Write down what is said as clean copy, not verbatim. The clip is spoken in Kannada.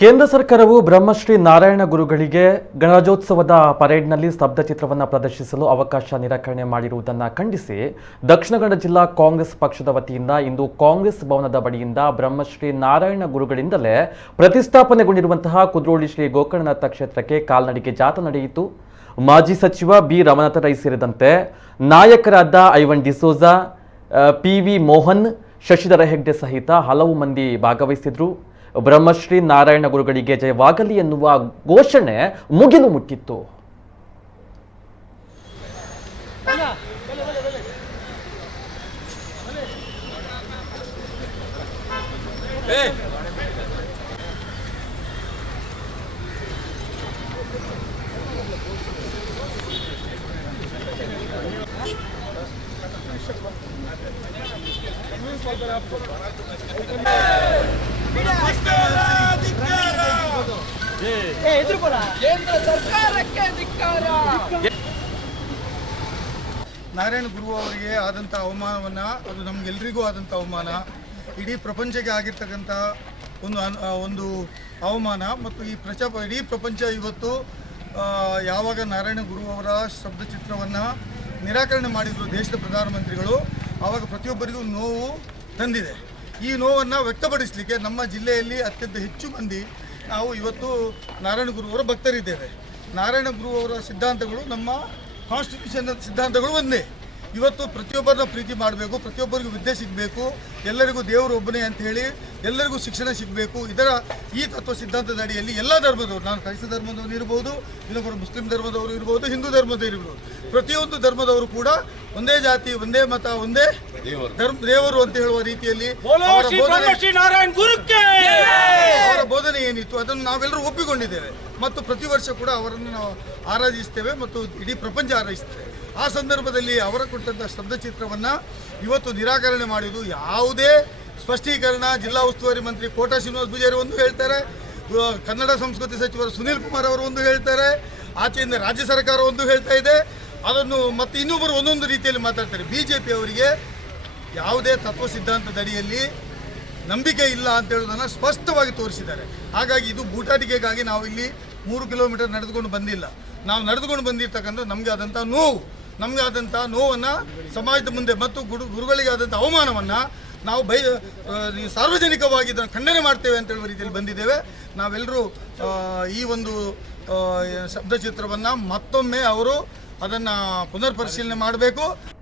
ಕೇಂದ್ರ ಸರ್ಕಾರವು ಬ್ರಹ್ಮಶ್ರೀ ನಾರಾಯಣ ಗುರುಗಳಿಗೆ ಗಣರಾಜ್ಯೋತ್ಸವದ ಪರೇಡ್ನಲ್ಲಿ ಸ್ತಬ್ಧ ಚಿತ್ರವನ್ನು ಪ್ರದರ್ಶಿಸಲು ಅವಕಾಶ ನಿರಾಕರಣೆ ಮಾಡಿರುವುದನ್ನು ಖಂಡಿಸಿ ದಕ್ಷಿಣ ಕನ್ನಡ ಜಿಲ್ಲಾ ಕಾಂಗ್ರೆಸ್ ಪಕ್ಷದ ವತಿಯಿಂದ ಇಂದು ಕಾಂಗ್ರೆಸ್ ಭವನದ ಬಳಿಯಿಂದ ಬ್ರಹ್ಮಶ್ರೀ ನಾರಾಯಣ ಗುರುಗಳಿಂದಲೇ ಪ್ರತಿಷ್ಠಾಪನೆಗೊಂಡಿರುವಂತಹ ಕುದ್ರೋಳಿ ಶ್ರೀ ಗೋಕರ್ಣನಾಥ ಕ್ಷೇತ್ರಕ್ಕೆ ಕಾಲ್ನಡಿಗೆ ಜಾಥಾ ನಡೆಯಿತು. ಮಾಜಿ ಸಚಿವ ಬಿ ರಮನಾಥ ರೈ ಸೇರಿದಂತೆ ನಾಯಕರಾದ ಐವನ್ ಡಿಸೋಜಾ, ಪಿ.ವಿ. ಮೋಹನ್, ಶಶಿಧರ ಹೆಗ್ಡೆ ಸಹಿತ ಹಲವು ಮಂದಿ ಭಾಗವಹಿಸಿದ್ರು. ಬ್ರಹ್ಮಶ್ರೀ ನಾರಾಯಣ ಗುರುಗಳಿಗೆ ಜಯವಾಗಲಿ ಎನ್ನುವ ಘೋಷಣೆ ಮುಗಿಲು ಮುಟ್ಟಿತ್ತು. ನಾರಾಯಣ ಗುರು ಅವರಿಗೆ ಆದಂಥ ಅವಮಾನವನ್ನು, ಅದು ನಮಗೆಲ್ಲರಿಗೂ ಆದಂಥ ಅವಮಾನ, ಇಡೀ ಪ್ರಪಂಚಕ್ಕೆ ಆಗಿರ್ತಕ್ಕಂಥ ಒಂದು ಅವಮಾನ. ಮತ್ತು ಇಡೀ ಪ್ರಪಂಚ ಇವತ್ತು ಯಾವಾಗ ನಾರಾಯಣ ಗುರು ಅವರ ಶಬ್ದ ಚಿತ್ರವನ್ನು ನಿರಾಕರಣೆ ಮಾಡಿದರು ದೇಶದ ಪ್ರಧಾನಮಂತ್ರಿಗಳು, ಆವಾಗ ಪ್ರತಿಯೊಬ್ಬರಿಗೂ ನೋವು ತಂದಿದೆ. ಈ ನೋವನ್ನು ವ್ಯಕ್ತಪಡಿಸಲಿಕ್ಕೆ ನಮ್ಮ ಜಿಲ್ಲೆಯಲ್ಲಿ ಅತ್ಯಂತ ಹೆಚ್ಚು ಮಂದಿ ನಾವು ಇವತ್ತು ನಾರಾಯಣ ಗುರು ಅವರ ಭಕ್ತರಿದ್ದೇವೆ. ನಾರಾಯಣ ಗುರು ಅವರ ಸಿದ್ಧಾಂತಗಳು ನಮ್ಮ ಕಾನ್ಸ್ಟಿಟ್ಯೂಷನ್ ಸಿದ್ಧಾಂತಗಳು ಒಂದೇ. ಇವತ್ತು ಪ್ರತಿಯೊಬ್ಬರನ್ನ ಪ್ರೀತಿ ಮಾಡಬೇಕು, ಪ್ರತಿಯೊಬ್ಬರಿಗೂ ವಿದ್ಯೆ ಸಿಗಬೇಕು, ಎಲ್ಲರಿಗೂ ದೇವರು ಒಬ್ಬನೇ ಅಂತ ಹೇಳಿ ಎಲ್ಲರಿಗೂ ಶಿಕ್ಷಣ ಸಿಗಬೇಕು. ಈ ತತ್ವ ಸಿದ್ಧಾಂತದ ಅಡಿಯಲ್ಲಿ ಎಲ್ಲ ಧರ್ಮದವರು, ನಾನು ಕ್ರೈಸ್ತ ಧರ್ಮದವರು ಇರ್ಬೋದು, ಇನ್ನೊಬ್ಬರು ಮುಸ್ಲಿಂ ಧರ್ಮದವರು ಇರ್ಬೋದು, ಹಿಂದೂ ಧರ್ಮದವರು ಇರ್ಬೋದು, ಪ್ರತಿಯೊಂದು ಧರ್ಮದವರು ಕೂಡ ಒಂದೇ ಜಾತಿ, ಒಂದೇ ಮತ, ಒಂದೇ ದೇವರು ಅಂತ ಹೇಳುವ ರೀತಿಯಲ್ಲಿ ಅವರ ಬೋಧನೆ ಏನಿತ್ತು ಅದನ್ನು ನಾವೆಲ್ಲರೂ ಒಪ್ಪಿಕೊಂಡಿದ್ದೇವೆ ಮತ್ತು ಪ್ರತಿ ವರ್ಷ ಕೂಡ ಅವರನ್ನು ನಾವು ಆರಾಧಿಸ್ತೇವೆ ಮತ್ತು ಇಡೀ ಪ್ರಪಂಚ ಆರಾಧಿಸ್ತೇವೆ. ಆ ಸಂದರ್ಭದಲ್ಲಿ ಅವರ ಕೊಟ್ಟಂಥ ಶಬ್ದ ಚಿತ್ರವನ್ನು ಇವತ್ತು ನಿರಾಕರಣೆ ಮಾಡಿದ್ದು ಯಾವುದೇ ಸ್ಪಷ್ಟೀಕರಣ ಜಿಲ್ಲಾ ಉಸ್ತುವಾರಿ ಮಂತ್ರಿ ಕೋಟಾ ಶ್ರೀನಿವಾಸ ಪೂಜಾರಿ ಒಂದು ಹೇಳ್ತಾರೆ, ಕನ್ನಡ ಸಂಸ್ಕೃತಿ ಸಚಿವರು ಸುನೀಲ್ ಕುಮಾರ್ ಅವರು ಒಂದು ಹೇಳ್ತಾರೆ, ಆಚೆಯಿಂದ ರಾಜ್ಯ ಸರ್ಕಾರ ಒಂದು ಹೇಳ್ತಾ ಇದೆ, ಅದನ್ನು ಮತ್ತೆ ಇನ್ನೊಬ್ಬರು ಒಂದೊಂದು ರೀತಿಯಲ್ಲಿ ಮಾತಾಡ್ತಾರೆ. BJP ಅವರಿಗೆ ಯಾವುದೇ ತತ್ವ ಸಿದ್ಧಾಂತದ ಅಡಿಯಲ್ಲಿ ನಂಬಿಕೆ ಇಲ್ಲ ಅಂತ ಹೇಳೋದನ್ನು ಸ್ಪಷ್ಟವಾಗಿ ತೋರಿಸಿದ್ದಾರೆ. ಹಾಗಾಗಿ ಇದು ಬೂಟಾಟಿಕೆಗಾಗಿ ನಾವು ಇಲ್ಲಿ 3 ಕಿಲೋಮೀಟರ್ ನಡೆದುಕೊಂಡು ಬಂದಿಲ್ಲ. ನಾವು ನಡೆದುಕೊಂಡು ಬಂದಿರ್ತಕ್ಕಂಥ ನಮಗೆ ಆದಂಥ ನೋವನ್ನು ಸಮಾಜದ ಮುಂದೆ ಮತ್ತು ಗುರುಗಳಿಗೆ ಆದಂಥ ಅವಮಾನವನ್ನು ನಾವು ಸಾರ್ವಜನಿಕವಾಗಿ ಇದನ್ನು ಖಂಡನೆ ಮಾಡ್ತೇವೆ ಅಂತ ಹೇಳುವ ರೀತಿಯಲ್ಲಿ ಬಂದಿದ್ದೇವೆ. ನಾವೆಲ್ಲರೂ ಈ ಒಂದು ಶಬ್ದ ಚಿತ್ರವನ್ನು ಮತ್ತೊಮ್ಮೆ ಅವರು ಅದನ್ನು ಪುನರ್ ಪರಿಶೀಲನೆ ಮಾಡಬೇಕು.